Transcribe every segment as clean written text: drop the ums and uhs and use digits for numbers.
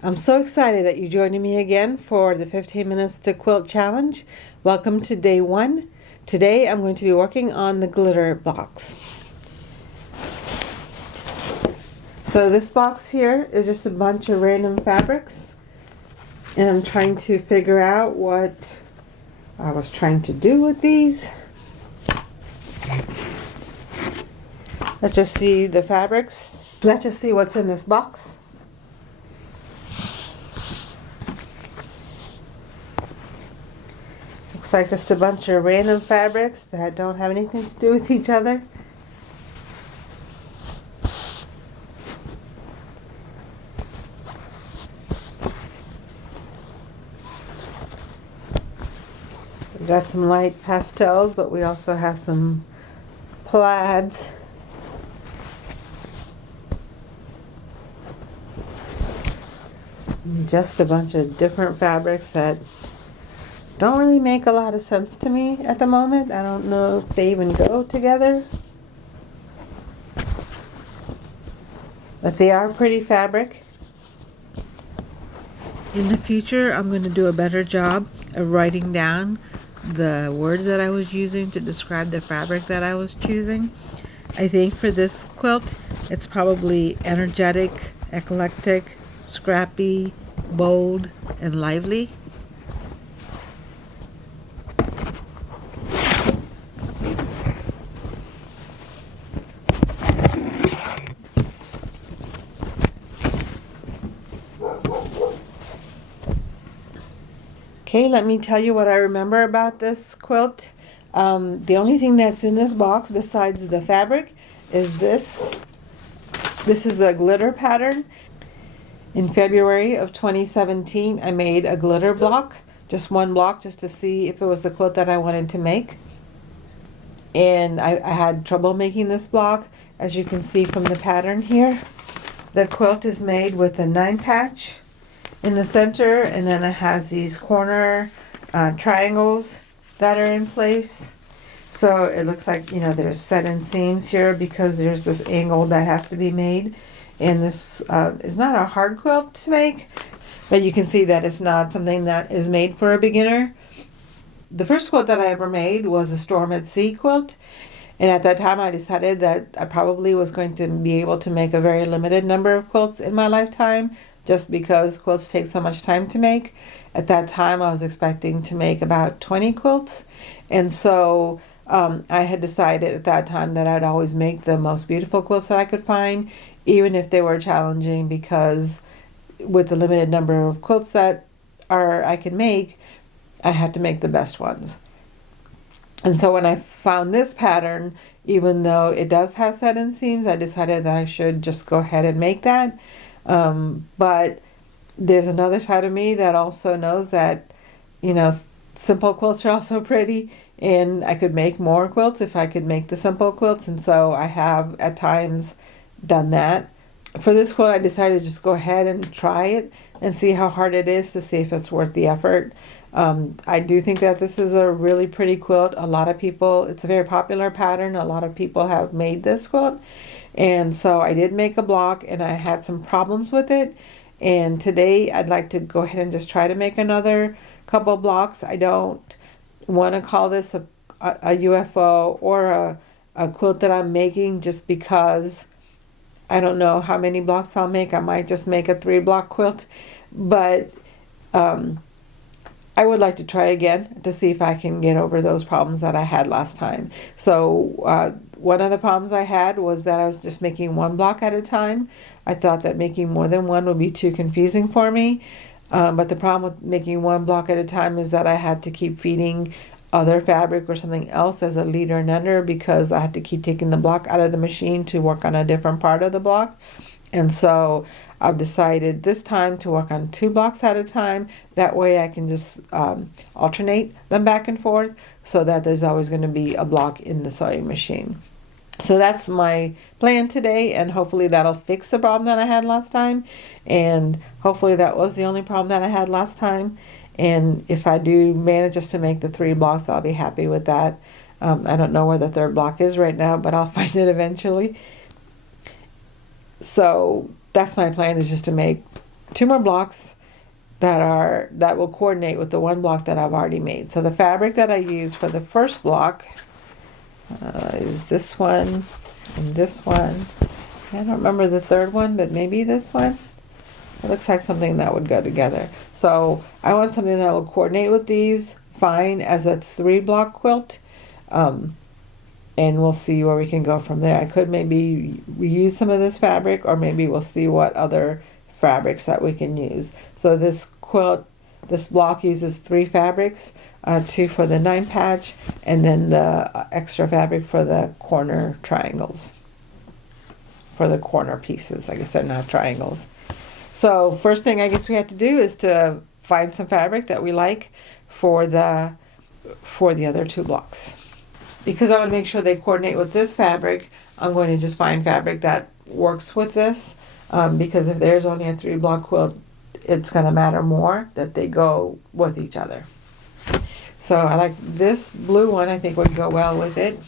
I'm so excited that you're joining me again for the 15 Minutes to Quilt Challenge. Welcome to day 1. Today I'm going to be working on the glitter box. So this box here is just a bunch of random fabrics, and I'm trying to figure out what I was trying to do with these. Let's just see the fabrics. Let's just see what's in this box. Looks like just a bunch of random fabrics that don't have anything to do with each other. We got some light pastels, but we also have some plaids. Just a bunch of different fabrics that don't really make a lot of sense to me at the moment. I don't know if they even go together. But they are pretty fabric. In the future, I'm going to do a better job of writing down the words that I was using to describe the fabric that I was choosing. I think for this quilt, it's probably energetic, eclectic, scrappy, bold, and lively. Okay, let me tell you what I remember about this quilt. The only thing that's in this box besides the fabric is this. This is a glitter pattern. In February of 2017, I made a glitter block, just one block, just to see if it was the quilt that I wanted to make. And I had trouble making this block, as you can see from the pattern here. The quilt is made with a 9-patch in the center, and then it has these corner triangles that are in place. So it looks like, you know, there's set-in seams here because there's this angle that has to be made. And this is not a hard quilt to make, but you can see that it's not something that is made for a beginner. The first quilt that I ever made was a Storm at Sea quilt. And at that time I decided that I probably was going to be able to make a very limited number of quilts in my lifetime, just because quilts take so much time to make. At that time I was expecting to make about 20 quilts. And so I had decided at that time that I'd always make the most beautiful quilts that I could find, even if they were challenging, because with the limited number of quilts that I can make, I had to make the best ones. And so when I found this pattern, even though it does have set-in seams, I decided that I should just go ahead and make that. But there's another side of me that also knows that, you know, simple quilts are also pretty, and I could make more quilts if I could make the simple quilts. And so I have at times done that. For this quilt, I decided to just go ahead and try it and see how hard it is, to see if it's worth the effort. I do think that this is a really pretty quilt. A lot of people, it's a very popular pattern. A lot of people have made this quilt. And so I did make a block, and I had some problems with it. And today I'd like to go ahead and just try to make another couple blocks. I don't want to call this a UFO or a quilt that I'm making, just because I don't know how many blocks I'll make. I might just make a 3-block quilt. But I would like to try again to see if I can get over those problems that I had last time. So one of the problems I had was that I was just making 1 block at a time. I thought that making more than one would be too confusing for me. But the problem with making 1 block at a time is that I had to keep feeding other fabric or something else as a leader and ender, because I had to keep taking the block out of the machine to work on a different part of the block. And so I've decided this time to work on 2 blocks at a time. That way I can just alternate them back and forth, so that there's always going to be a block in the sewing machine. So that's my plan today, and hopefully that'll fix the problem that I had last time. And hopefully that was the only problem that I had last time. And if I do manage just to make the 3 blocks, I'll be happy with that. I don't know where the 3rd block is right now, but I'll find it eventually. So that's my plan, is just to make 2 more blocks that will coordinate with the 1 block that I've already made. So the fabric that I use for the first block is this one and this one. I don't remember the third one, but maybe this one. It looks like something that would go together. So I want something that will coordinate with these fine as a 3 block quilt. And we'll see where we can go from there. I could maybe reuse some of this fabric, or maybe we'll see what other fabrics that we can use. So this quilt, this block uses 3 fabrics, 2 for the 9 patch, and then the extra fabric for the corner triangles, for the corner pieces. I guess they're not triangles. So first thing I guess we have to do is to find some fabric that we like for the other 2 blocks. Because I want to make sure they coordinate with this fabric, I'm going to just find fabric that works with this. Because if there's only a 3 block quilt, it's going to matter more that they go with each other. So I like this blue one, I think would go well with it.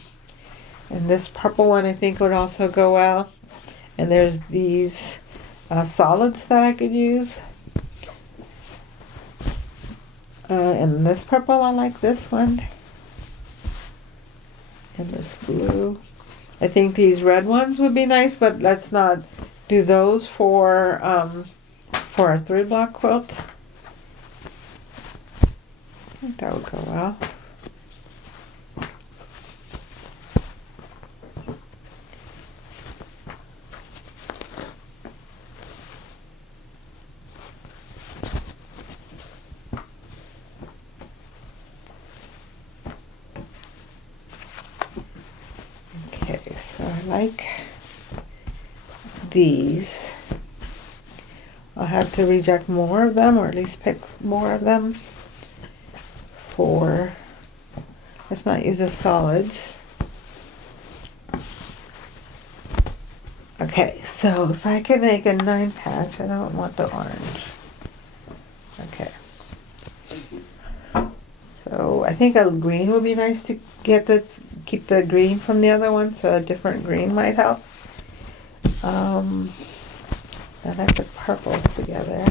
And this purple one I think would also go well. And there's these solids that I could use. And this purple, I like this one. And this blue. I think these red ones would be nice, but let's not do those for our 3 block quilt. I think that would go well. Okay, so I like these. I'll have to reject more of them, or at least pick more of them for, let's not use the solids. Okay, so if I could make a 9 patch, I don't want the orange. Okay. So I think a green would be nice to keep the green from the other one, so a different green might help. Then I put purples together.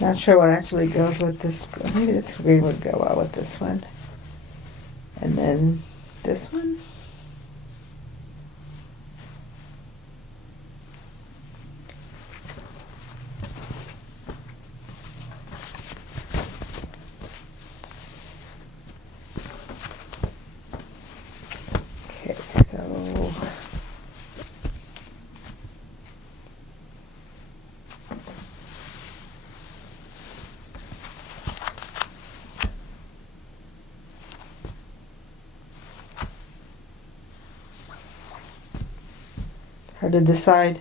Not sure what actually goes with this. Maybe this green would go well with this one. And then this one. Okay, so hard to decide.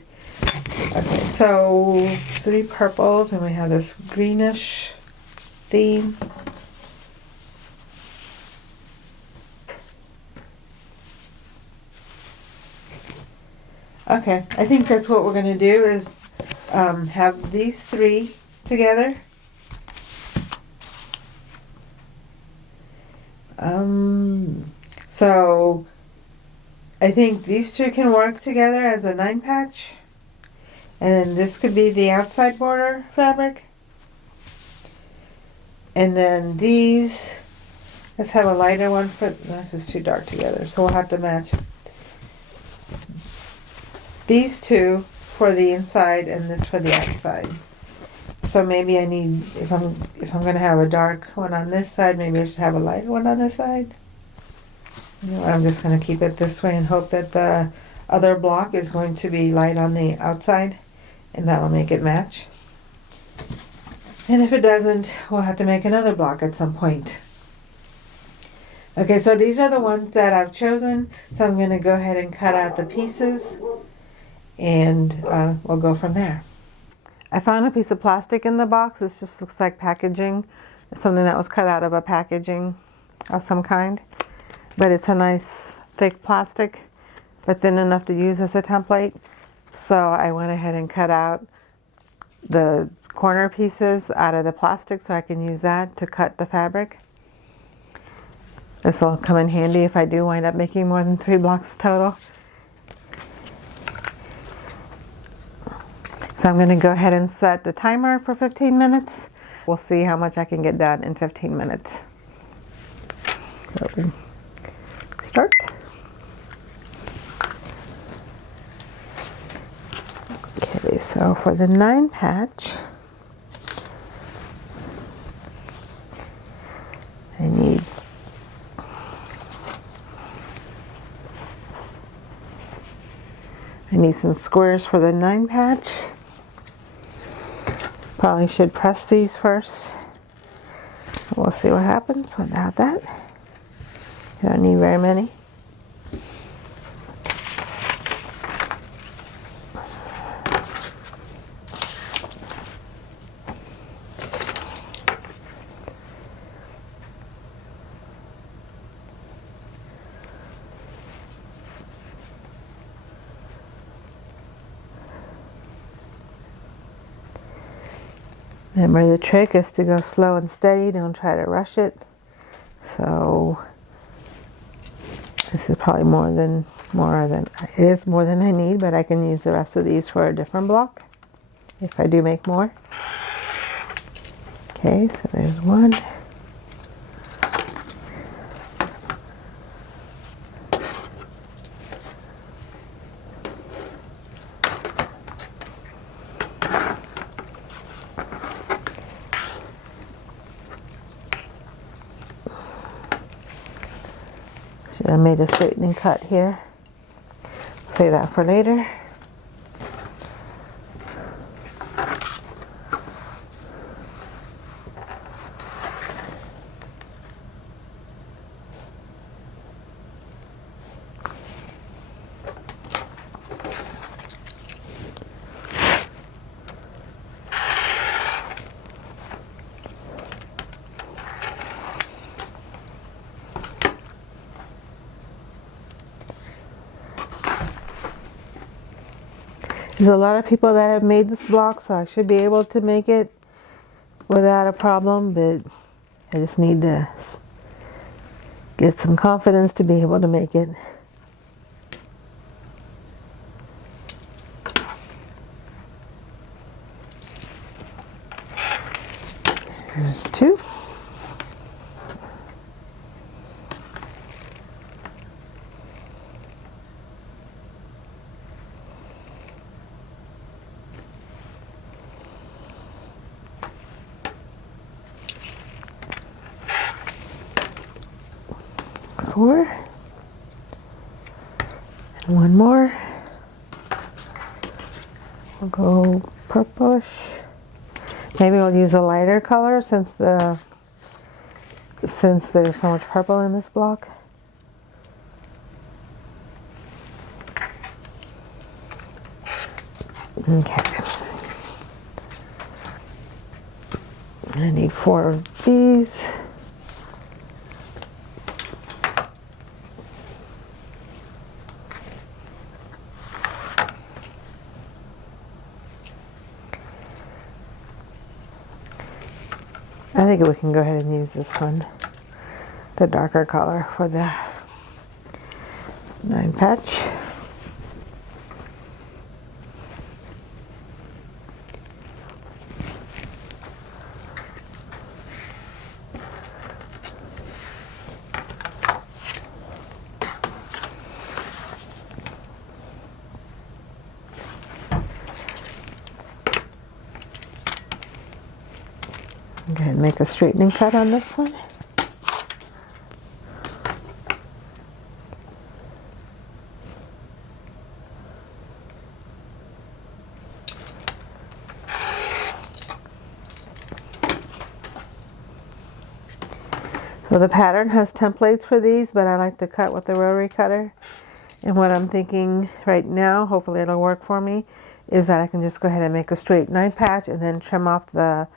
Okay, so 3 purples, and we have this greenish theme. Okay, I think that's what we're going to do is have these 3 together. So I think these 2 can work together as a 9 patch. And then this could be the outside border fabric. And then these, let's have a lighter one for, this is too dark together, so we'll have to match these 2 for the inside and this for the outside. So maybe I need, if I'm going to have a dark one on this side, maybe I should have a light one on this side. You know, I'm just going to keep it this way and hope that the other block is going to be light on the outside, and that'll make it match. And if it doesn't, we'll have to make another block at some point. Okay, so these are the ones that I've chosen. So I'm going to go ahead and cut out the pieces, and we'll go from there. I found a piece of plastic in the box. This just looks like packaging, something that was cut out of a packaging of some kind. But it's a nice thick plastic, but thin enough to use as a template. So I went ahead and cut out the corner pieces out of the plastic so I can use that to cut the fabric. This will come in handy if I do wind up making more than 3 blocks total. So I'm going to go ahead and set the timer for 15 minutes. We'll see how much I can get done in 15 minutes. So, start. Okay, so for the 9 patch, I need some squares for the 9 patch. Probably should press these first. We'll see what happens without that. You don't need very many. Remember, the trick is to go slow and steady. Don't try to rush it. So this is probably more than it is more than I need, but I can use the rest of these for a different block if I do make more. Okay, so there's one. I made a straightening cut here. Save that for later. There's a lot of people that have made this block, so I should be able to make it without a problem, but I just need to get some confidence to be able to make it. There's 2. Four. And one more. We'll go purplish. Maybe I'll use a lighter color since there's so much purple in this block. Okay. I need 4 of these. I think we can go ahead and use this one, the darker color, for the 9 patch. Go ahead and make a straightening cut on this one. So the pattern has templates for these, but I like to cut with the rotary cutter. And what I'm thinking right now, hopefully it'll work for me, is that I can just go ahead and make a straight 9 patch and then trim off the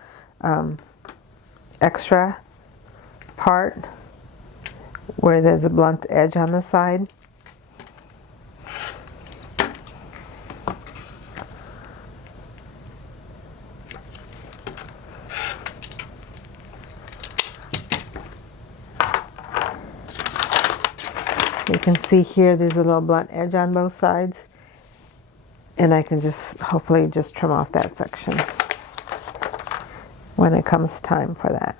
extra part where there's a blunt edge on the side. can see here there's a little blunt edge on both sides, and I can just hopefully just trim off that section when it comes time for that.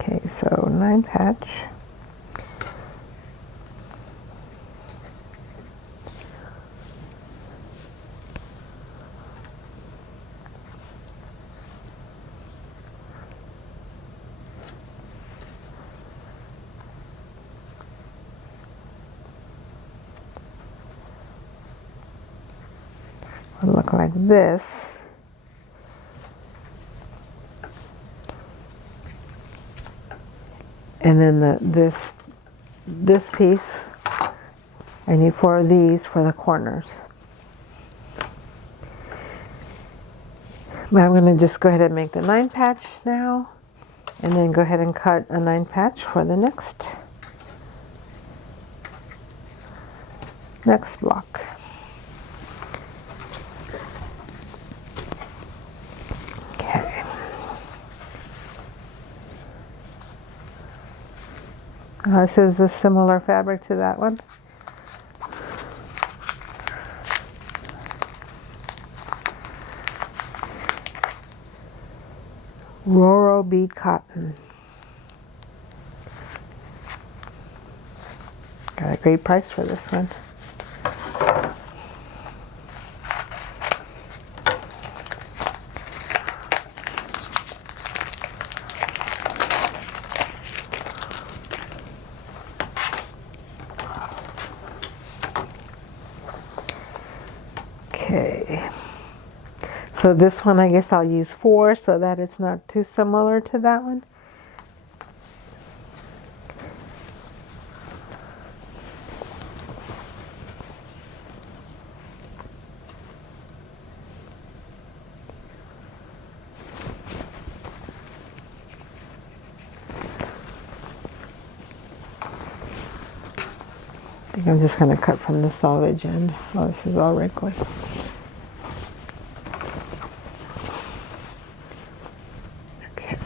Okay, so 9 patch. It'll look like this. And then this piece, I need 4 of these for the corners. But I'm going to just go ahead and make the 9 patch now, and then go ahead and cut a 9 patch for the next block. Okay. This is a similar fabric to that one. Roro bead cotton. Got a great price for this one. Okay, so this one I guess I'll use 4 so that it's not too similar to that one. I think I'm just going to cut from the selvage end. Oh, this is all wrinkly. Okay.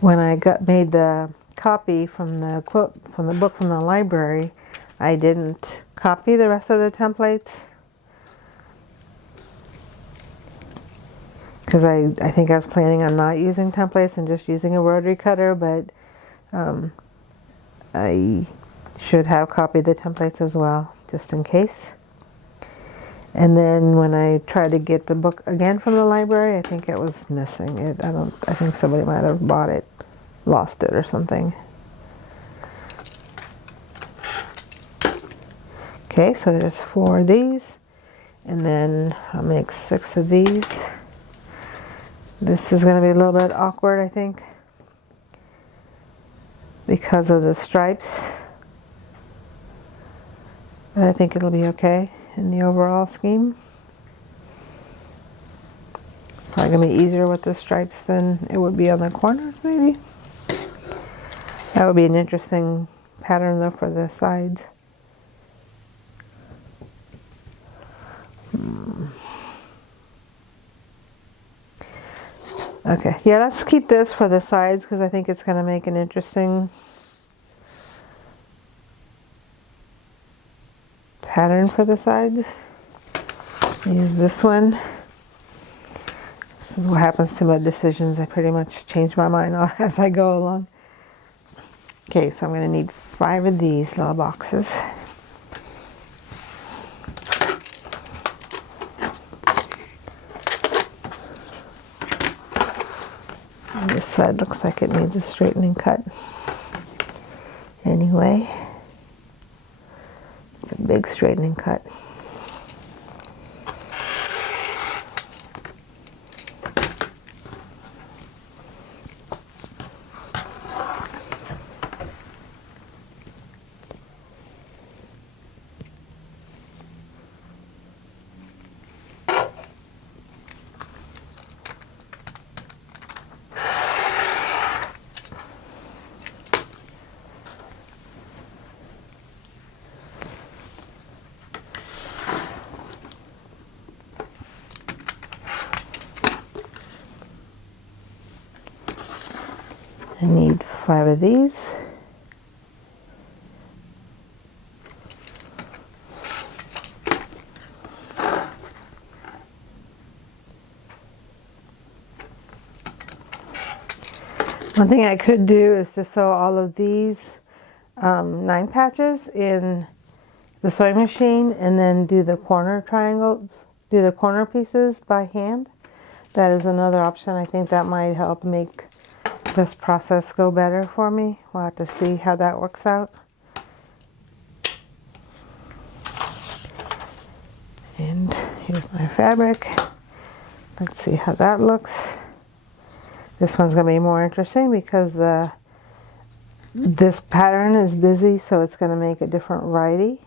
When I made the copy from the book from the library, I didn't copy the rest of the templates because I think I was planning on not using templates and just using a rotary cutter, but I should have copied the templates as well, just in case. And then when I tried to get the book again from the library, I think it was missing. I think somebody might have bought it, lost it or something. Okay, so there's 4 of these, and then I'll make 6 of these. This is going to be a little bit awkward, I think, because of the stripes, but I think it'll be okay in the overall scheme. Probably going to be easier with the stripes than it would be on the corners, maybe. That would be an interesting pattern though for the sides. Okay, yeah, let's keep this for the sides because I think it's going to make an interesting pattern for the sides. Use this one. This is what happens to my decisions. I pretty much change my mind as I go along. Okay, so I'm going to need 5 of these little boxes. And this side looks like it needs a straightening cut. Anyway, it's a big straightening cut. need 5 of these. One thing I could do is to sew all of these 9 patches in the sewing machine and then do the corner triangles, do the corner pieces by hand. That is another option. I think that might help make this process go better for me. We'll have to see how that works out. And here's my fabric. Let's see how that looks. This one's going to be more interesting because this pattern is busy, so it's going to make a different variety.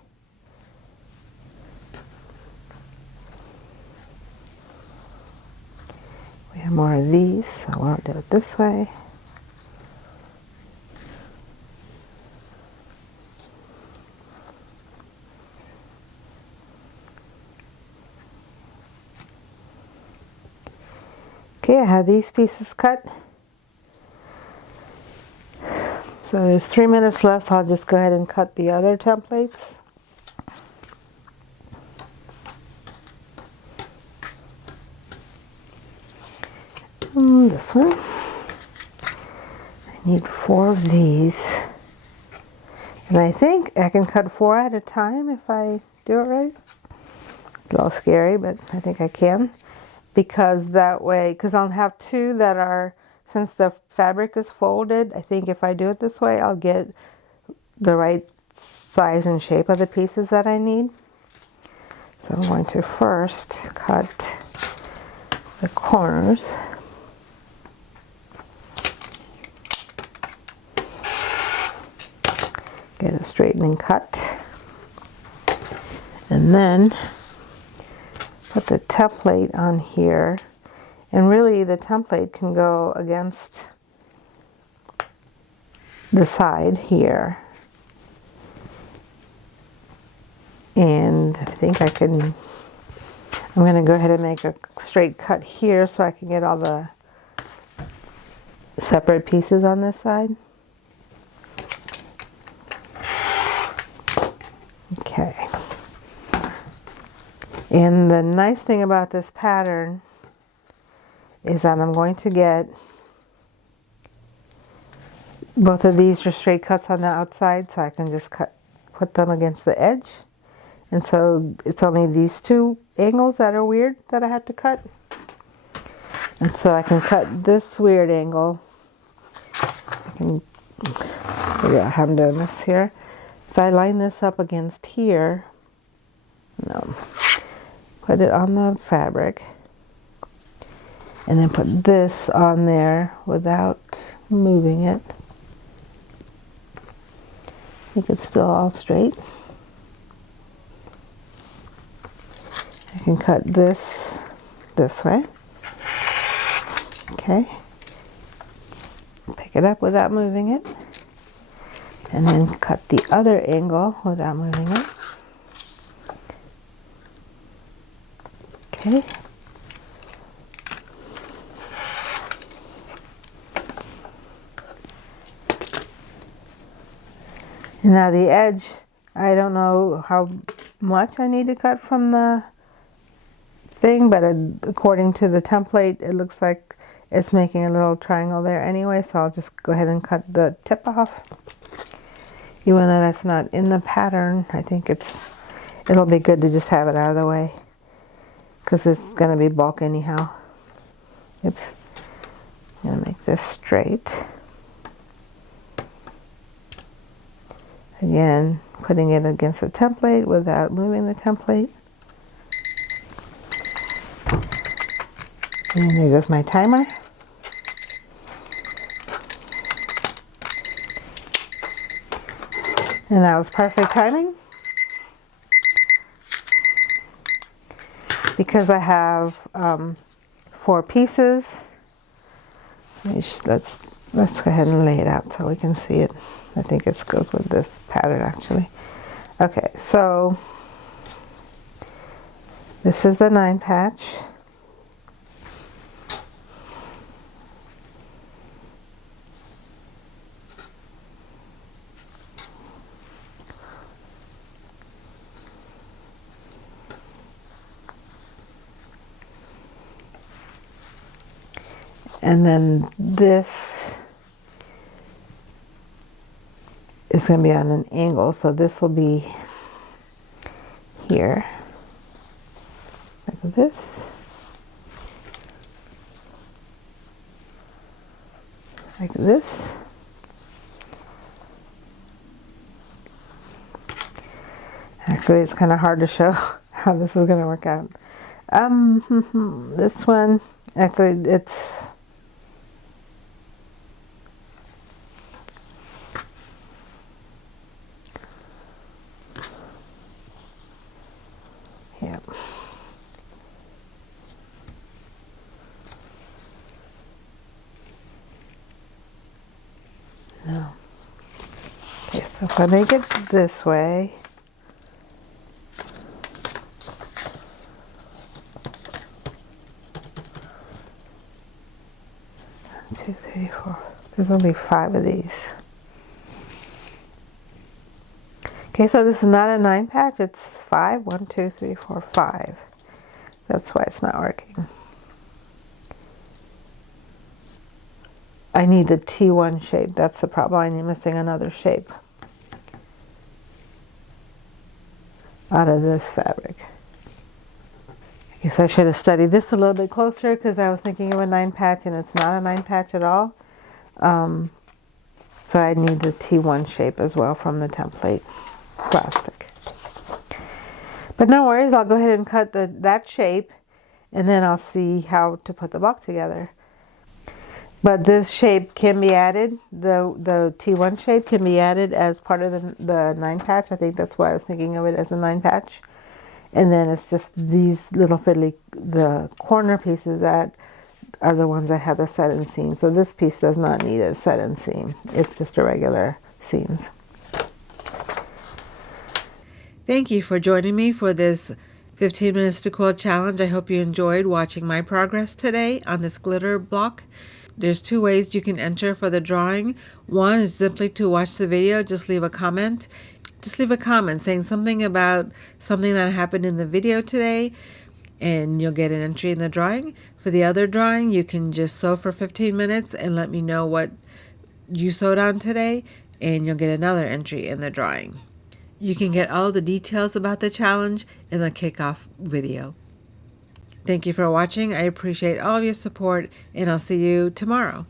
We have more of these, so I won't do it this way. Okay, I have these pieces cut. So there's 3 minutes left, so I'll just go ahead and cut the other templates. This one. I need 4 of these. And I think I can cut 4 at a time if I do it right. It's a little scary, but I think I can. Because that way, because I'll have 2 that are, since the fabric is folded, I think if I do it this way, I'll get the right size and shape of the pieces that I need. So I'm going to first cut the corners. Get a straightening cut. And then put the template on here, and really the template can go against the side here, and I think I'm going to go ahead and make a straight cut here so I can get all the separate pieces on this side. Okay. And the nice thing about this pattern is that I'm going to get both of these are straight cuts on the outside, so I can just put them against the edge. And so it's only these 2 angles that are weird that I have to cut. And so I can cut this weird angle. I can figure out how I'm doing this here. If I line this up against here, no. Put it on the fabric and then put this on there without moving it. I think it's still all straight. I can cut this way. Okay. Pick it up without moving it. And then cut the other angle without moving it. Okay. And now the edge, I don't know how much I need to cut from the thing, but according to the template, it looks like it's making a little triangle there anyway, so I'll just go ahead and cut the tip off. Even though that's not in the pattern, I think it'll be good to just have it out of the way, because it's going to be bulk anyhow. Oops. I'm going to make this straight. Again, putting it against the template without moving the template. And there goes my timer. And that was perfect timing, because I have 4 pieces. Let's go ahead and lay it out so we can see it. I think it goes with this pattern actually. Okay, so this is the 9 patch. And then this is going to be on an angle, so this will be here, like this, like this. Actually, it's kind of hard to show how this is going to work out. This one, actually, it's, yeah. No. Okay, so if I make it this way, 1, 2, 3, 4. There's only 5 of these. Okay, so this is not a 9 patch, it's 5. 1, 2, 3, 4, 5. That's why it's not working. I need the T1 shape. That's the problem. I'm missing another shape out of this fabric. I guess I should have studied this a little bit closer because I was thinking of a 9 patch and it's not a 9 patch at all. So I need the T1 shape as well from the template plastic. But no worries, I'll go ahead and cut that shape and then I'll see how to put the block together. But this shape can be added, the T1 shape can be added as part of the 9 patch. I think that's why I was thinking of it as a 9 patch. And then it's just these little fiddly, the corner pieces that are the ones that have the set and seam. So this piece does not need a set and seam. It's just a regular seams. Thank you for joining me for this 15 minutes to quilt challenge. I hope you enjoyed watching my progress today on this glitter block. There's 2 ways you can enter for the drawing. One is simply to watch the video, just leave a comment. Just leave a comment saying something about something that happened in the video today and you'll get an entry in the drawing. For the other drawing, you can just sew for 15 minutes and let me know what you sewed on today and you'll get another entry in the drawing. You can get all the details about the challenge in the kickoff video. Thank you for watching. I appreciate all of your support and I'll see you tomorrow.